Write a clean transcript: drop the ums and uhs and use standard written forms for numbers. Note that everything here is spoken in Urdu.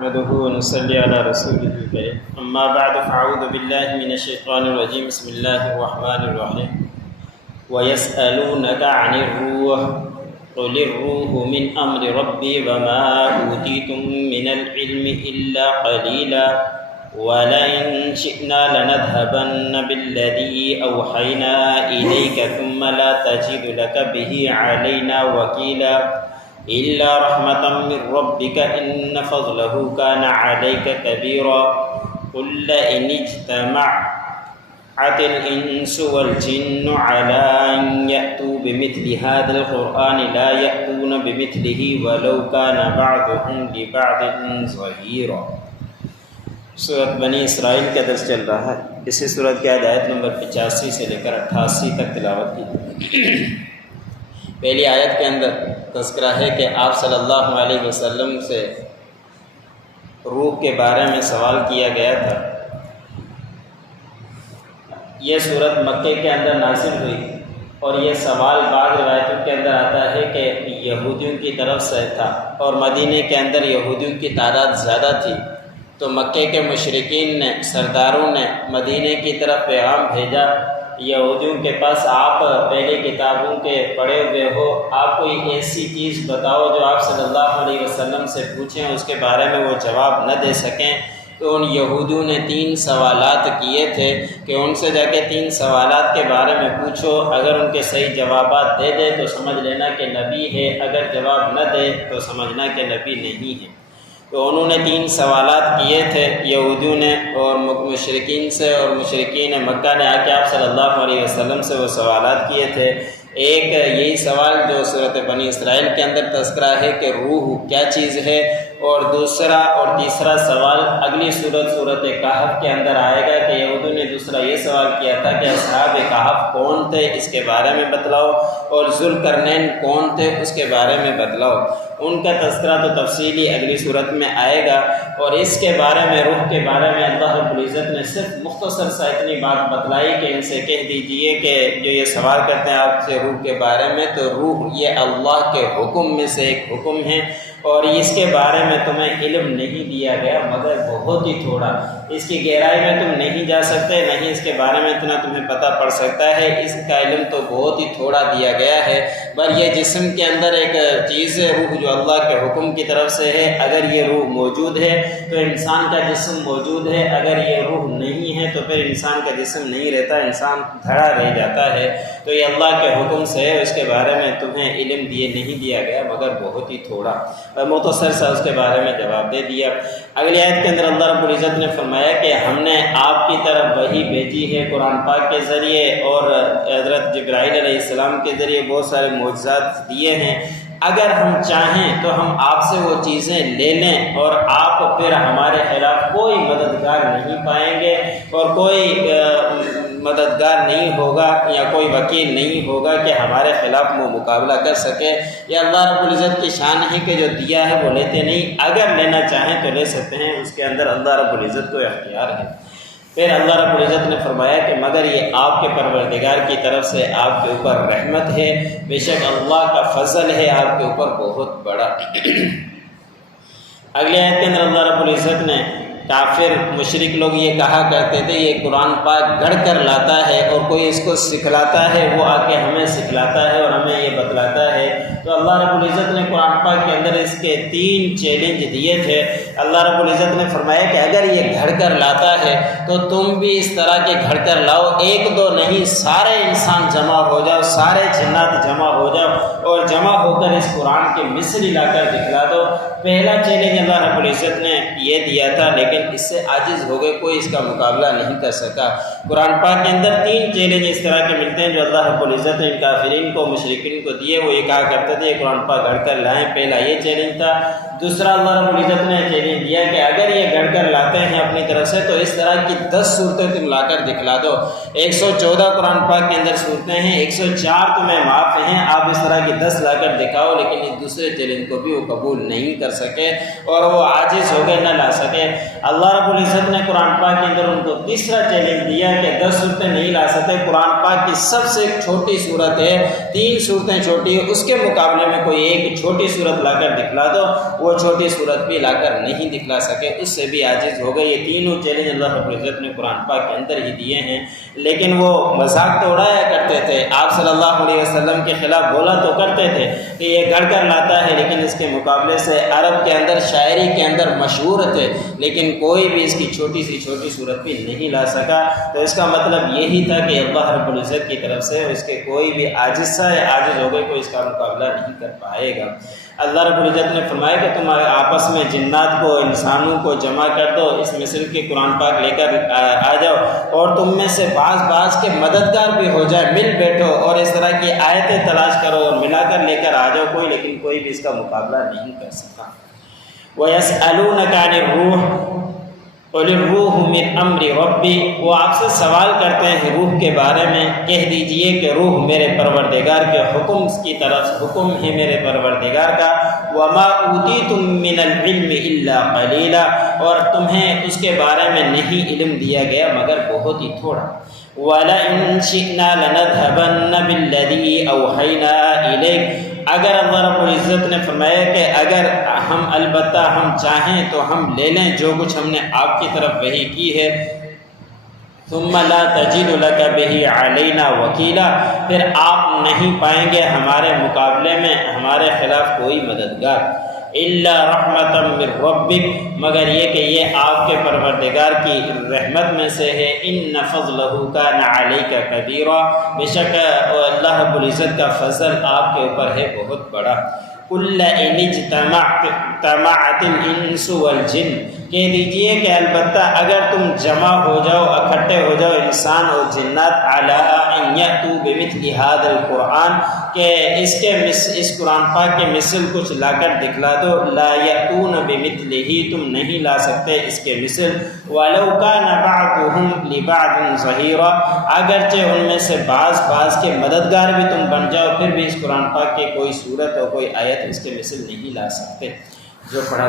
نحمده ونصلي على رسوله الكريم اما بعد فاعوذ بالله من الشيطان الرجيم بسم الله الرحمن الرحيم ويسألونك عن الروح قل الروح من امر ربي وما اوتيتم من العلم الا قليلا ولئن شئنا لنذهبن بالذي اوحينا اليك ثم لا تجد لك به علينا وكيلا إلا رحمة من ربك إن فضله كان عليك كبيرا قل لئن اجتمعت الإنس والجن على أن يأتوا بمثل هذا القرآن لا يأتون بمثله ولو كان بعضهم لبعض ظهيرا۔ سورۃ بنی اسرائیل کا درس چل رہا ہے۔ اسی سورۃ کی آیت نمبر 85 سے لے کر 88 تک تلاوت کی۔ پہلی آیت کے اندر تذکرہ ہے کہ آپ صلی اللہ علیہ وسلم سے روح کے بارے میں سوال کیا گیا تھا۔ یہ صورت مکے کے اندر نازل ہوئی اور یہ سوال بعض روایتوں کے اندر آتا ہے کہ یہودیوں کی طرف سے تھا، اور مدینے کے اندر یہودیوں کی تعداد زیادہ تھی، تو مکے کے مشرکین نے، سرداروں نے مدینے کی طرف پیغام بھیجا یہودیوں کے پاس، آپ پہلے کتابوں کے پڑھے ہوئے ہو، آپ کوئی ایسی چیز بتاؤ جو آپ صلی اللہ علیہ وسلم سے پوچھیں اس کے بارے میں وہ جواب نہ دے سکیں۔ تو ان یہودیوں نے 3 سوالات کیے تھے کہ ان سے جا کے 3 سوالات کے بارے میں پوچھو، اگر ان کے صحیح جوابات دے دے تو سمجھ لینا کہ نبی ہے، اگر جواب نہ دے تو سمجھنا کہ نبی نہیں ہے۔ تو انہوں نے 3 سوالات کیے تھے یہودیوں نے اور مشرکین سے، اور مشرکین مکہ نے آ کے آپ صلی اللہ علیہ وسلم سے وہ سوالات کیے تھے۔ ایک یہی سوال جو صورت بنی اسرائیل کے اندر تذکرہ ہے کہ روح کیا چیز ہے، اور دوسرا اور تیسرا سوال اگلی صورت کہف کے اندر آئے گا کہ یہودیوں نے دوسرا یہ سوال کیا تھا کہ اصحاب کہف کون تھے اس کے بارے میں بتلاؤ، اور ذوالقرنین کون تھے اس کے بارے میں بتلاؤ۔ ان کا تذکرہ تو تفصیلی اگلی صورت میں آئے گا، اور اس کے بارے میں، روح کے بارے میں اللہ رب العزت نے صرف مختصر سا اتنی بات بتلائی کہ ان سے کہہ دیجئے کہ جو یہ سوال کرتے ہیں آپ سے روح کے بارے میں، تو روح یہ اللہ کے حکم میں سے ایک حکم ہے، اور اس کے بارے میں تمہیں علم نہیں دیا گیا مگر بہت ہی تھوڑا۔ اس کی گہرائی میں تم نہیں جا سکتے، نہیں اس کے بارے میں اتنا تمہیں پتہ پڑ سکتا ہے، اس کا علم تو بہت ہی تھوڑا دیا گیا ہے۔ پر یہ جسم کے اندر ایک چیز ہے روح، جو اللہ کے حکم کی طرف سے ہے۔ اگر یہ روح موجود ہے تو انسان کا جسم موجود ہے، اگر یہ روح نہیں ہے تو پھر انسان کا جسم نہیں رہتا، انسان دھڑا رہ جاتا ہے۔ تو یہ اللہ کے حکم سے ہے، اس کے بارے میں تمہیں علم نہیں دیا گیا مگر بہت ہی تھوڑا، اور مختصر سا اس کے بارے میں جواب دے دیا۔ اگلی آیت کے اندر اللہ رب العزت نے فرمایا کہ ہم نے آپ کی طرف وحی بھیجی ہے قرآن پاک کے ذریعے، اور حضرت جبرائیل علیہ السلام کے ذریعے بہت سارے معجزات دیے ہیں۔ اگر ہم چاہیں تو ہم آپ سے وہ چیزیں لے لیں، اور آپ پھر ہمارے خلاف کوئی مددگار نہیں پائیں گے، اور کوئی مددگار نہیں ہوگا یا کوئی وکیل نہیں ہوگا کہ ہمارے خلاف وہ مقابلہ کر سکے۔ یہ اللہ رب العزت کی شان ہے کہ جو دیا ہے وہ لیتے نہیں، اگر لینا چاہیں تو لے سکتے ہیں، اس کے اندر اللہ رب العزت کو اختیار ہے۔ پھر اللہ رب العزت نے فرمایا کہ مگر یہ آپ کے پروردگار کی طرف سے آپ کے اوپر رحمت ہے، بے شک اللہ کا فضل ہے آپ کے اوپر بہت بڑا۔ اگلی آیت کے اندر اللہ رب العزت نے، کافر مشرک لوگ یہ کہا کرتے تھے یہ قرآن پاک گھڑ کر لاتا ہے اور کوئی اس کو سکھلاتا ہے، وہ آ کے ہمیں سکھلاتا ہے اور ہمیں یہ بتلاتا ہے۔ تو اللہ رب العزت نے قرآن پاک کے اندر اس کے 3 چیلنج دیے تھے۔ اللہ رب العزت نے فرمایا کہ اگر یہ گھڑ کر لاتا ہے تو تم بھی اس طرح کے گھڑ کر لاؤ، 1-2 نہیں، سارے انسان جمع ہو جاؤ، سارے جنات جمع ہو جاؤ، اور جمع ہو کر اس قرآن کے مثل لا کر دکھلا دو۔ پہلا چیلنج اللہ رب العزت نے یہ دیا تھا، لیکن اس سے عاجز ہو گئے، کوئی اس کا مقابلہ نہیں کر سکا۔ قرآن پاک کے اندر 3 چیلنج اس طرح کے ملتے ہیں جو اللہ رب العزت نے ان کافرین کو، مشرکین کو دیے۔ وہ یہ کہا کرتے تھے قرآن پاک گھڑ کر لائیں، پہلا یہ چیلنج تھا۔ دوسرا اللہ رب العزت نے چیلنج دیا کہ اگر یہ گھڑ کر لاتے ہیں اپنی طرف سے تو اس طرح کی 10 صورتیں تم لا کر دکھلا دو۔ 114 قرآن پاک کے اندر صورتیں ہیں، 104 تمہیں معاف ہیں، آپ اس طرح کی 10 لا کر دکھاؤ، لیکن اس دوسرے چیلنج کو بھی وہ قبول نہیں کر سکے اور وہ عاجز ہو گئے، نہ لا سکے۔ اللہ رب العزت نے قرآن پاک کے اندر ان کو تیسرا چیلنج دیا کہ 10 صورتیں نہیں لا سکتے، قرآن پاک کی سب سے چھوٹی صورت ہے، 3 صورتیں چھوٹی ہے، اس کے مقابلے میں کوئی ایک چھوٹی صورت لا کر دکھلا دو۔ وہ چھوٹی صورت بھی لا کر نہیں دکھلا سکے، اس سے بھی عاجز ہو گئے۔ یہ تینوں چیلنج اللہ رب العزت نے قرآن پاک کے اندر ہی دیے ہیں، لیکن وہ مذاق تو اڑایا کرتے تھے، آپ صلی اللہ علیہ وسلم کے خلاف بولا تو کرتے تھے کہ یہ گڑھ کر لاتا ہے، لیکن اس کے مقابلے سے عرب کے اندر شاعری کے اندر مشہور تھے، لیکن کوئی بھی اس کی چھوٹی سی چھوٹی صورت بھی نہیں لا سکا۔ تو اس کا مطلب یہی تھا کہ اللہ رب العزت کی طرف سے اس کے کوئی بھی عاجز سا یا عاجز ہو گئے، کوئی اس کا مقابلہ نہیں کر پائے گا۔ اللہ رب العزت نے فرمایا کہ تم آپس میں جنات کو انسانوں کو جمع کر دو، اس مثل کے قرآن پاک لے کر آ جاؤ، اور تم میں سے بعض کے مددگار بھی ہو جائے، مل بیٹھو اور اس طرح کی آیتیں تلاش کرو اور ملا کر لے کر آ جاؤ کوئی، لیکن کوئی بھی اس کا مقابلہ نہیں کر سکا۔ وَيَسْأَلُونَكَ عَنِ الرُّوحِ قُلِ الرُّوحُ مِنْ أَمْرِ رَبِّي، وہ آپ سے سوال کرتے ہیں روح کے بارے میں، کہہ دیجئے کہ روح میرے پروردگار کے حکم کی طرف حکم ہے میرے پروردگار کا۔ وَمَا أُوتِيتُم مِّنَ الْعِلْمِ إِلَّا قَلِيلًا، اور تمہیں اس کے بارے میں نہیں علم دیا گیا مگر بہت ہی تھوڑا۔ وَلَئِن شِئْنَا لَنَذْهَبَنَّ بِالَّذِي أَوْحَيْنَا إِلَيْكَ، اگر اللہ رب العزت نے فرمایا کہ اگر البتہ ہم چاہیں تو ہم لے لیں جو کچھ ہم نے آپ کی طرف وحی کی ہے۔ ثم لا تجد لك به علينا وکیلا، پھر آپ نہیں پائیں گے ہمارے مقابلے میں ہمارے خلاف کوئی مددگار۔ الا رحمتا من ربک، مگر یہ کہ یہ آپ کے پروردگار کی رحمت میں سے ہے۔ ان فضلہ کان علیک کبیرا، بے شک اللہ رب العزت کا فضل آپ کے اوپر ہے بہت بڑا۔ قل ان اجتمعت الانس والجن، کہہ دیجئے کہ البتہ اگر تم جمع ہو جاؤ، اکٹھے ہو جاؤ انسان اور جنات، علی ان یأتوا بمثل ھذا القرآن، کہ اس قرآن پاک کے مثل کچھ لا کر دکھلا دو، لا یأتون بمثلہ، تم نہیں لا سکتے اس کے مثل۔ ولو کان بعضهم لبعض ظہیرا، اگرچہ ان میں سے بعض کے مددگار بھی تم بن جاؤ، پھر بھی اس قرآن پاک کے کوئی صورت اور کوئی آیت اس کے مثل نہیں لا سکتے۔ جو پڑھا